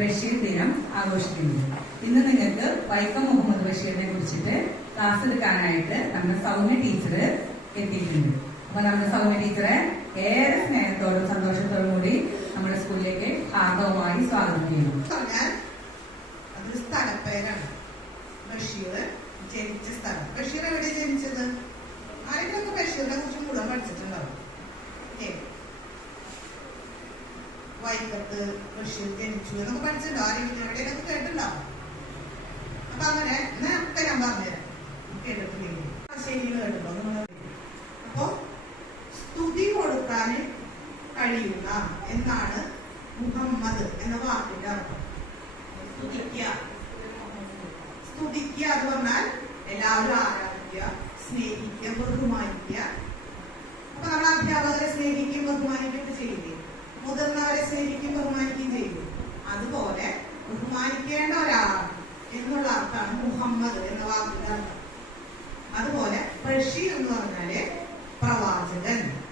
ബഷീർ ദിനം ആഘോഷിക്കുന്നത് ഇന്ന് നിങ്ങൾക്ക് വൈക്കം മുഹമ്മദ് ബഷീറിനെ കുറിച്ചിട്ട് ക്ലാസ് എടുക്കാനായിട്ട് നമ്മുടെ സൗമ്യ ടീച്ചർ എത്തിയിട്ടുണ്ട്. അപ്പൊ നമ്മുടെ സൗമ്യ ടീച്ചറെ ഏറെ സ്നേഹത്തോടും സന്തോഷത്തോടും കൂടി നമ്മുടെ സ്കൂളിലേക്ക് ഹാർദവുമായി സ്വാഗതം ചെയ്യുന്നു. ബഷീർ ജനിച്ച സ്ഥലം. ബഷീർ എവിടെ ജനിച്ചത്? ആരെങ്കിലും ബഷീറിനെ കുറിച്ച് മുഴുവൻ പഠിച്ചിട്ടുണ്ടാവും. വൈക്കത്ത് ബഷീർ ജനിച്ചു എന്നൊക്കെ പഠിച്ചിട്ടുണ്ടോ. ആരെങ്കിലും എവിടെയൊക്കെ കേട്ടിട്ടുണ്ടാവും. അപ്പൊ അങ്ങനെ എന്നാ ഒക്കെ ഞാൻ പറഞ്ഞുതരാം. കേട്ടിട്ടില്ലെങ്കിൽ നിങ്ങൾ അപ്പോ സ്തുതി കൊടുക്കാൻ കഴിയുക എന്നാണ് മുഹമ്മദ് എന്ന വാക്കിന്റെ അർത്ഥം. സ്തുതിക്കുക. എന്ന് പറഞ്ഞാൽ എല്ലാവരും ആരാധിക്കുക സ്നേഹിക്കുക ബഹുമാനിക്കുക. അപ്പൊ നമ്മൾ അധ്യാപകരെ സ്നേഹിക്കുകയും ബഹുമാനിക്കുകയൊക്കെ ചെയ്യില്ലേ? മുതിർന്നവരെ സ്നേഹിക്കും ബഹുമാനിക്കുകയും ചെയ്യും. അതുപോലെ ബഹുമാനിക്കേണ്ട ഒരാളാണ് എന്നുള്ള അർത്ഥമാണ് മുഹമ്മദ് എന്ന വാക്കിന്റെ അർത്ഥം. അതുപോലെ ബഷീർ എന്ന് പറഞ്ഞാൽ പ്രവാചകൻ.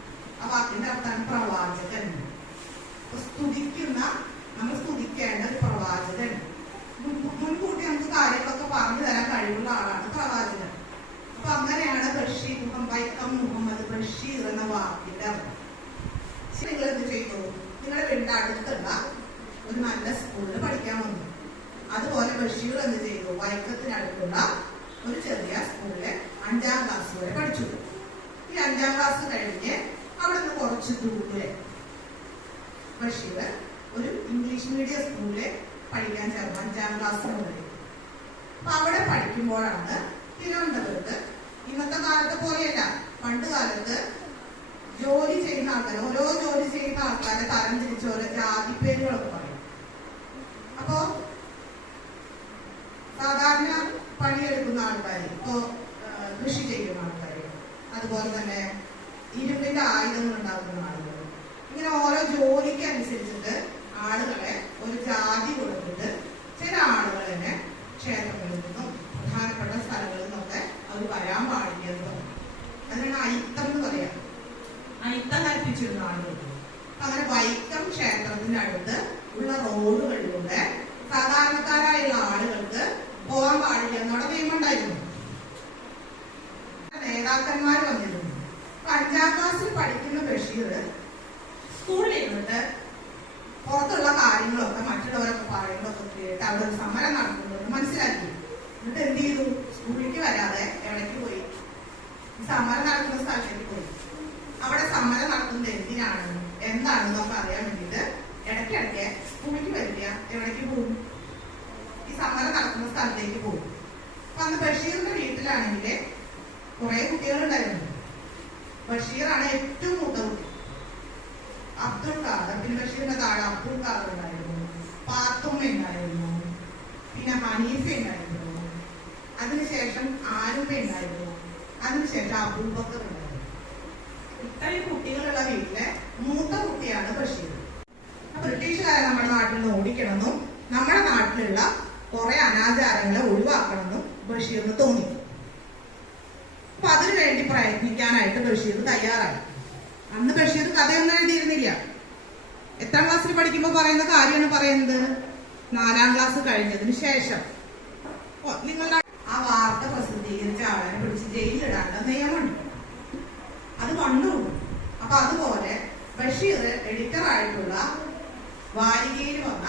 ആ വാക്കിന്റെ അർത്ഥമാണ് പ്രവാചകൻ. സ്തുതിക്കുന്ന നമ്മൾ സ്തുതിക്കേണ്ട ഒരു പ്രവാചകൻ. മുൻ- മുൻകൂട്ടി നമുക്ക് കാര്യങ്ങളൊക്കെ പറഞ്ഞു തരാൻ കഴിവുള്ള ആളാണ് പ്രവാചകൻ. അപ്പൊ അങ്ങനെയാണ് ബഷീർ മുഹമ്മദ് ബഷീർ എന്ന വാക്കിന്റെ അർത്ഥം. നിങ്ങൾ എന്ത് ചെയ്തു നിങ്ങളുടെ വീടിന്റെ അടുത്തുള്ള ഒരു നല്ല സ്കൂളിൽ പഠിക്കാൻ വന്നു. അതുപോലെ ബഷീർ എന്ത് ചെയ്തു? വൈക്കത്തിനടുത്തുള്ള ഒരു ചെറിയ സ്കൂളിലെ അഞ്ചാം ക്ലാസ് വരെ പഠിച്ചു. ഈ അഞ്ചാം ക്ലാസ് കഴിഞ്ഞ് അവിടെ നിന്ന് കുറച്ച് ദൂരെ ബഷീർ ഒരു ഇംഗ്ലീഷ് മീഡിയം സ്കൂളിൽ പഠിക്കാൻ ചേർന്നു അഞ്ചാം ക്ലാസ് മുതൽ അപ്പൊ അവിടെ പഠിക്കുമ്പോഴാണ് തിരുവനന്തപുരത്ത് ഇന്നത്തെ കാലത്തെ പോലെയല്ല. പണ്ട് കാലത്ത് ജോലി ചെയ്യുന്ന ആൾക്കാർ ഓരോ ജോലി ചെയ്യുന്ന ആൾക്കാരെ തരം തിരിച്ച് ഓരോ ജാതി പേരുകളൊക്കെ പറയും. അപ്പോ സാധാരണ പണിയെടുക്കുന്ന ആൾക്കാർ ഇപ്പോ കൃഷി ചെയ്യുന്ന ആൾക്കാർ അതുപോലെ തന്നെ ഇരുമ്പിന്റെ ആയുധങ്ങൾ ഉണ്ടാക്കുന്ന ആളുകൾ ഇങ്ങനെ ഓരോ ജോലിക്ക് അനുസരിച്ചിട്ട് ഉള്ള റോഡുകളിലൂടെ സാധാരണക്കാരായുള്ള ആളുകൾക്ക് പോകാൻ പാടില്ല എന്നുള്ള നിയമം ഉണ്ടായിരുന്നു. നേതാക്കന്മാർ വന്നിരുന്നു. അപ്പൊ അഞ്ചാം ക്ലാസ്സിൽ പഠിക്കുന്ന ബഷീർ സ്കൂളിൽ പുറത്തുള്ള കാര്യങ്ങളൊക്കെ മറ്റുള്ളവരൊക്കെ പറയുന്നതൊക്കെ കേട്ട് അവിടെ ഒരു സമരം നടക്കുന്നത് മനസ്സിലാക്കി. എന്നിട്ട് എന്ത് ചെയ്തു? സ്കൂളിലേക്ക് വരാതെ എവിടേക്ക് പോയി. സമരം നടക്കുന്ന സ്ഥലത്തേക്ക് പോയി. അവിടെ സമരം നടക്കുന്നത് എന്തിനാണ് എന്താണെന്നൊക്കെ അറിയാൻ വേണ്ടിയിട്ട് ഇടയ്ക്കിടയ്ക്ക് സ്കൂളിലേക്ക് വരില്ല എവിടേക്ക് പോകും ഈ സമരം നടക്കുന്ന സ്ഥലത്തേക്ക് പോകും അന്ന് ബഷീറിന്റെ വീട്ടിലാണെങ്കിൽ കുറെ കുട്ടികളുണ്ടായിരുന്നു. ബഷീറാണ് ഏറ്റവും മൂത്ത കുട്ടി. അബ്ദുൾ കാദർ പിന്നെ ബഷീറിന്റെ താഴെ അബ്ദുൾ കാദർ ഉണ്ടായിരുന്നു. പാത്തുമ്മ ഉണ്ടായിരുന്നു. പിന്നെ ഹനീഫ ഉണ്ടായിരുന്നു. അതിനുശേഷം ആരുമ ഉണ്ടായിരുന്നു. അതിനുശേഷം അബൂബക്കർ ഉണ്ടായിരുന്നു. ഇത്രയും കുട്ടികളുള്ള വീട്ടിലെ മൂത്ത കുട്ടിയാണ് ബഷീർ. ബ്രിട്ടീഷുകാരെ നമ്മുടെ നാട്ടിൽ നിന്ന് ഓടിക്കണമെന്നും നമ്മുടെ നാട്ടിലുള്ള കുറെ അനാചാരങ്ങളെ ഒഴിവാക്കണമെന്നും ബഷീറിന് തോന്നി. അപ്പൊ അതിനു വേണ്ടി പ്രയത്നിക്കാനായിട്ട് ബഷീർ തയ്യാറായി. അന്ന് ബഷീർ കഥയൊന്നും എഴുതിയിരുന്നില്ല. എത്രാം ക്ലാസ്സിൽ പഠിക്കുമ്പോൾ പറയുന്ന കാര്യമാണ് പറയുന്നത്? നാലാം ക്ലാസ് കഴിഞ്ഞതിന് ശേഷം. നിങ്ങളുടെ ആ വാർത്ത പ്രസിദ്ധീകരിച്ച ആളെ പിടിച്ച് ജയിലിടാനുള്ള നിയമമുണ്ട്. അത് കണ്ടു അപ്പൊ അതുപോലെ ബഷീർ എഡിറ്റർ ആയിട്ടുള്ള വാരികയിൽ വന്ന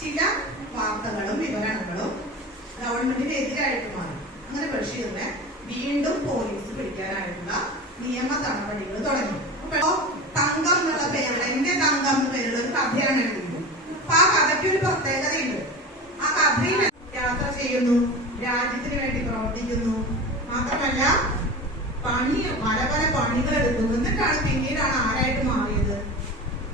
ചില വാർത്തകളും വിവരണങ്ങളും ഗവൺമെന്റിന് എതിരായിട്ട് മാറി അങ്ങനെ ബഷീറിനെ വീണ്ടും പോലീസ് പിടിക്കാനായിട്ടുള്ള നിയമ നടപടികൾ തുടങ്ങി അപ്പൊ തങ്കം എന്നുള്ള പേരിൽ എന്റെ തങ്കം എന്ന പേരിൽ ഒരു കഥയാണ് എഴുതിയത് അപ്പൊ ആ കഥയ്ക്ക് ഒരു പ്രത്യേകതയുണ്ട്. ആ കഥയിൽ യാത്ര ചെയ്യുന്നു രാജ്യത്തിന് വേണ്ടി പ്രവർത്തിക്കുന്നു. മാത്രമല്ല പണി പല പല പണികൾ എടുക്കുന്നു. എന്നിട്ടാണ് പിന്നീടാണ് ആരായിട്ട് മാറിയത്?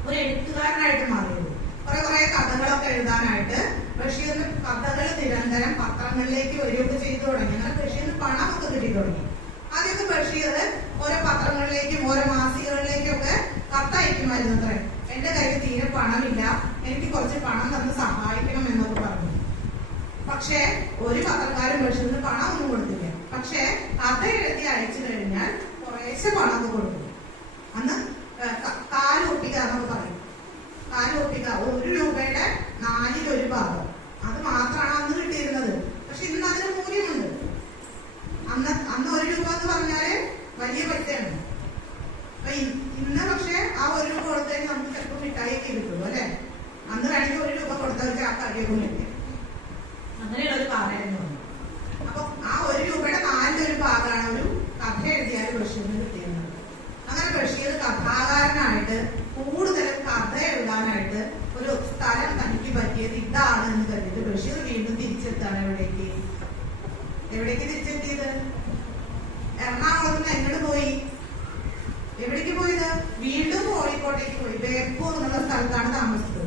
ഒരു എഴുത്തുകാരനായിട്ട് മാറിയത്. കുറെ കുറെ കഥകളൊക്കെ എഴുതാനായിട്ട് ബഷീറിന് കഥകൾ നിരന്തരം പത്രങ്ങളിലേക്ക് വരികയൊക്കെ ചെയ്തു തുടങ്ങി. പക്ഷേ ബഷീറിന് പണമൊക്കെ കിട്ടി തുടങ്ങി. ആദ്യമൊക്കെ ബഷീർ ഓരോ പത്രങ്ങളിലേക്കും ഓരോ മാസികകളിലേക്കും ഒക്കെ കത്തയക്കുമായിരുന്നു അത്രേ. എന്റെ കയ്യിൽ തീരെ പണമില്ല. എനിക്ക് കുറച്ച് പണം തന്ന് സഹായിക്കണം എന്നൊക്കെ പറഞ്ഞു. പക്ഷേ ഒരു പത്രക്കാരും ബഷീറിന് പണം ഒന്നും കൊടുത്തില്ല. പക്ഷേ കഥ എഴുതി അയച്ചു കഴിഞ്ഞാൽ കുറേശ്ശെ പണമൊക്കെ കൊടുത്തു അന്ന് കാലൊപ്പിക്കാന്നൊക്കെ പറയും. കാലൊപ്പിക്ക ഒരു രൂപയുടെ രൂപയുണ്ട് അങ്ങനെയുള്ള ഒരു പാലായിരുന്നു അപ്പൊ ആ ഒരു രൂപയുടെ നാലിന്റെ ഒരു ഭാഗമാണ് ഒരു കഥ എഴുതിയാൽ ബഷീറിന് കിട്ടിയിരുന്നത്. അങ്ങനെ ബഷീർ കഥാകാരനായിട്ട് കൂടുതലും കഥ എഴുതാനായിട്ട് ഒരു സ്ഥലം തനിക്ക് പറ്റിയത് ഇതാണ് എന്ന് കരുതിയിട്ട് ബഷീർ വീണ്ടും തിരിച്ചെത്താണ് എവിടേക്ക്. എവിടേക്ക് തിരിച്ചെത്തിയത്? എറണാകുളത്ത് നിന്ന് പോയി? എവിടേക്ക് പോയത്? വീണ്ടും കോഴിക്കോട്ടേക്ക് പോയി. ബേപ്പൂർ എന്നുള്ള സ്ഥലത്താണ് താമസിച്ചത്.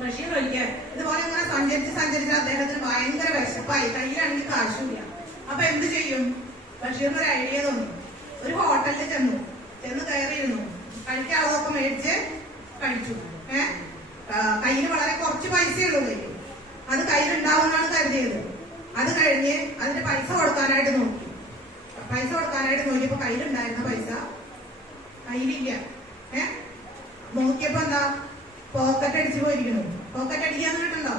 ബഷീർ ഒരിക്കൽ ഇതുപോലെ ഇങ്ങനെ സഞ്ചരിച്ച് സഞ്ചരിച്ച് അദ്ദേഹത്തിന് ഭയങ്കര വിശപ്പായി. കയ്യിലാണെങ്കിൽ കാശുമില്ല. അപ്പൊ എന്ത് ചെയ്യും? ബഷീറിന് ഒരു ഐഡിയ തന്നു. ഒരു ഹോട്ടലിൽ ചെന്നു. ചെന്ന് കയറിയിരുന്നു. കഴിക്കാനുള്ളതൊക്കെ മേടിച്ച് കഴിച്ചു. ഏഹ് കയ്യിൽ വളരെ കുറച്ച് പൈസയേ ഉള്ളൂ അത് കയ്യിലുണ്ടാവുമെന്നാണ് കരുതിയത്. അത് കഴിഞ്ഞ് അതിന് പൈസ കൊടുക്കാനായിട്ട് നോക്കി. പൈസ കൊടുക്കാനായിട്ട് നോക്കിയപ്പോ കയ്യിലുണ്ടായിരുന്ന പൈസ കയ്യിലില്ല ഏ നോക്കിയപ്പോ എന്താ പോക്കറ്റ് അടിച്ചു പോയിരിക്കുന്നു. പോക്കറ്റ് അടിക്കാന്ന് കേട്ടുണ്ടോ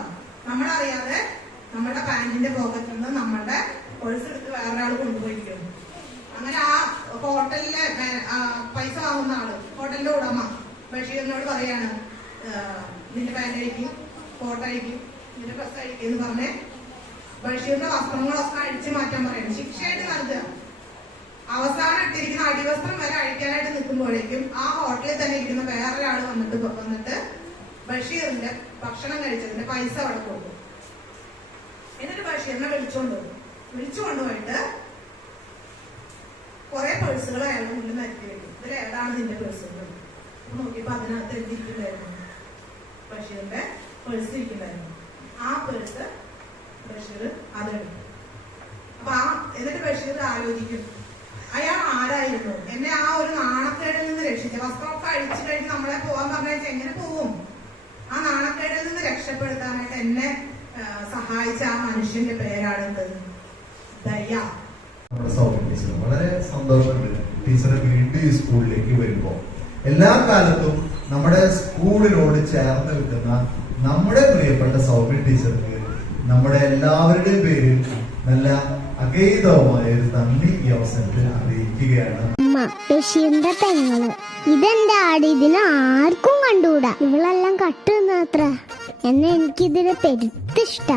നമ്മളറിയാതെ നമ്മുടെ പാന്റിന്റെ പോക്കറ്റിൽ നിന്ന് നമ്മളുടെ പേഴ്സ് എടുത്ത് വേറൊരാൾ കൊണ്ടുപോയിരിക്കുന്നു. അങ്ങനെ ആ ഹോട്ടലിലെ പൈസ വാങ്ങുന്ന ആൾ ഹോട്ടലിന്റെ ഉടമ ബഷീറിനോട് പറയാണ് നിന്റെ പാന്റ് അഴിക്കും കോട്ട് അഴിക്കും നിന്റെ ഡ്രസ് അഴിക്കും എന്ന് പറഞ്ഞ് ബഷീറിന്റെ വസ്ത്രങ്ങളൊക്കെ അഴിച്ചു മാറ്റാൻ പറയണം. ശിക്ഷയായിട്ട് നൽകുക അവസാനം ഇട്ടിരിക്കുന്ന അടിവസ്ത്രം വരെ അഴിക്കാനായിട്ട് നിൽക്കുമ്പോഴേക്കും ആ ഹോട്ടലിൽ തന്നെ ഇരിക്കുന്ന വേറൊരാൾ വന്നിട്ട് വന്നിട്ട് ബഷീറിന്റെ ഭക്ഷണം കഴിച്ചതിന്റെ പൈസ അവിടെ കൊടുക്കും എന്നിട്ട് ബഷീറിനെ വിളിച്ചുകൊണ്ട് പോകും വിളിച്ചുകൊണ്ട് പോയിട്ട് കുറെ പേഴ്സുകൾ അയാളുടെ മുന്നിൽ നിരത്തി വെക്കും ഇതിൽ ഏതാണ് നിന്റെ പേഴ്സുകൾ നോക്കിയപ്പോ അതിനകത്ത് എഴുതിയിട്ടുണ്ടായിരുന്നു. ബഷീറിന്റെ പേഴ്സ് ഇരിക്കുന്നുണ്ടായിരുന്നു. ആ പേഴ്സ് ബഷീർ അതെടുക്കും അപ്പൊ ആ എന്നിട്ട് ബഷീർ ആലോചിക്കും അയാൾ ആരായിരുന്നു? എന്നെ ആ ഒരു നാണക്കേടിൽ നിന്ന് രക്ഷിച്ച വസ്ത്രമൊക്കെ അഴിച്ചു കഴിഞ്ഞ് നമ്മളെ പോകാൻ പറഞ്ഞാൽ എങ്ങനെ പോവും ആ നാണക്കേടിൽ നിന്ന് രക്ഷപ്പെടുത്താനായിട്ട് എന്നെ സഹായിച്ച ആ മനുഷ്യന്റെ പേരാണ് ദയ. വളരെ സന്തോഷമുണ്ട്. ടീച്ചറെ വീണ്ടും ഈ സ്കൂളിലേക്ക് വരുമ്പോൾ എല്ലാ കാലത്തും നമ്മുടെ സ്കൂളിനോട് ചേർന്ന് നിൽക്കുന്ന നമ്മുടെ പ്രിയപ്പെട്ട സൗമ്യ ടീച്ചർക്ക് നമ്മുടെ എല്ലാവരുടെയും പേരിൽ നല്ല അഗൈതവുമായ ഒരു നന്ദി ഈ അവസരത്തിൽ അറിയിക്കുകയാണ്. അമ്മ ബഷീറിന്റെ പെങ്ങൾ. ഇതെന്താടി? ഇതിന് ആർക്കും കണ്ടുകൂടാ ഇവളെല്ലാം കട്ടുന്നത്ര എന്നെ എനിക്കിതിന് പെരുത്തിഷ്ട.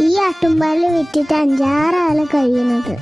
ഈ ആട്ടുംപാൽ വിറ്റിട്ട് അഞ്ചാറാൾ കഴിയുന്നത്